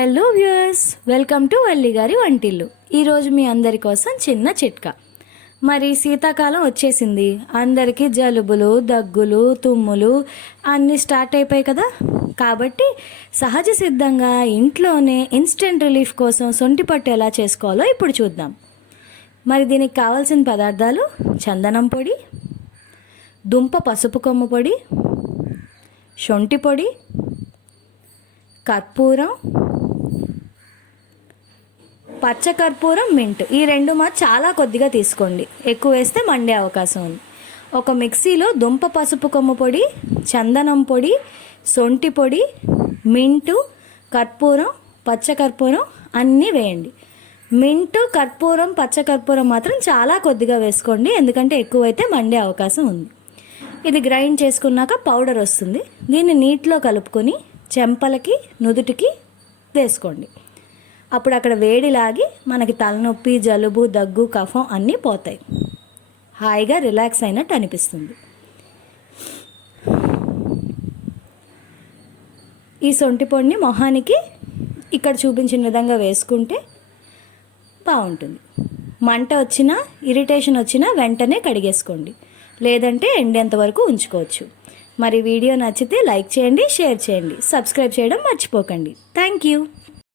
Hello viewers, welcome to Valli గారి వంటిల్లు. ఈరోజు మీ అందరి కోసం చిన్న చిట్కా. మరి శీతాకాలం వచ్చేసింది, అందరికీ జలుబులు, దగ్గులు, తుమ్ములు అన్నీ స్టార్ట్ అయిపోయాయి కదా. కాబట్టి సహజ సిద్ధంగా ఇంట్లోనే ఇన్స్టెంట్ రిలీఫ్ కోసం సొంటి పట్టు ఎలా చేసుకోవాలో ఇప్పుడు చూద్దాం. మరి దీనికి కావాల్సిన పదార్థాలు: చందనం పొడి, దుంప పసుపు కొమ్ము పొడి, శొంఠి పొడి, కర్పూరం, పచ్చకర్పూరం, మింట్. ఈ రెండు చాలా కొద్దిగా తీసుకోండి, ఎక్కువ వేస్తే మండే అవకాశం ఉంది. ఒక మిక్సీలో దుంప పసుపు కొమ్ము పొడి, చందనం పొడి, శొంఠి పొడి, మింటు, కర్పూరం, పచ్చకర్పూరం అన్నీ వేయండి. మింటు, కర్పూరం, పచ్చకర్పూరం మాత్రం చాలా కొద్దిగా వేసుకోండి, ఎందుకంటే ఎక్కువైతే మండే అవకాశం ఉంది. ఇది గ్రైండ్ చేసుకున్నాక పౌడర్ వస్తుంది. దీన్ని నీటిలో కలుపుకొని చెంపలకి, నుదుటికి వేసుకోండి. అప్పుడు అక్కడ వేడిలాగి మనకి తలనొప్పి, జలుబు, దగ్గు, కఫం అన్నీ పోతాయి. హాయిగా రిలాక్స్ అయినట్టు అనిపిస్తుంది. ఈ శొంఠి పొడిని మొహానికి ఇక్కడ చూపించిన విధంగా వేసుకుంటే బాగుంటుంది. మంట వచ్చినా, ఇరిటేషన్ వచ్చినా వెంటనే కడిగేసుకోండి, లేదంటే ఎండేంత వరకు ఉంచుకోవచ్చు. మరి వీడియో నచ్చితే లైక్ చేయండి, షేర్ చేయండి, సబ్స్క్రైబ్ చేయడం మర్చిపోకండి. Thank you.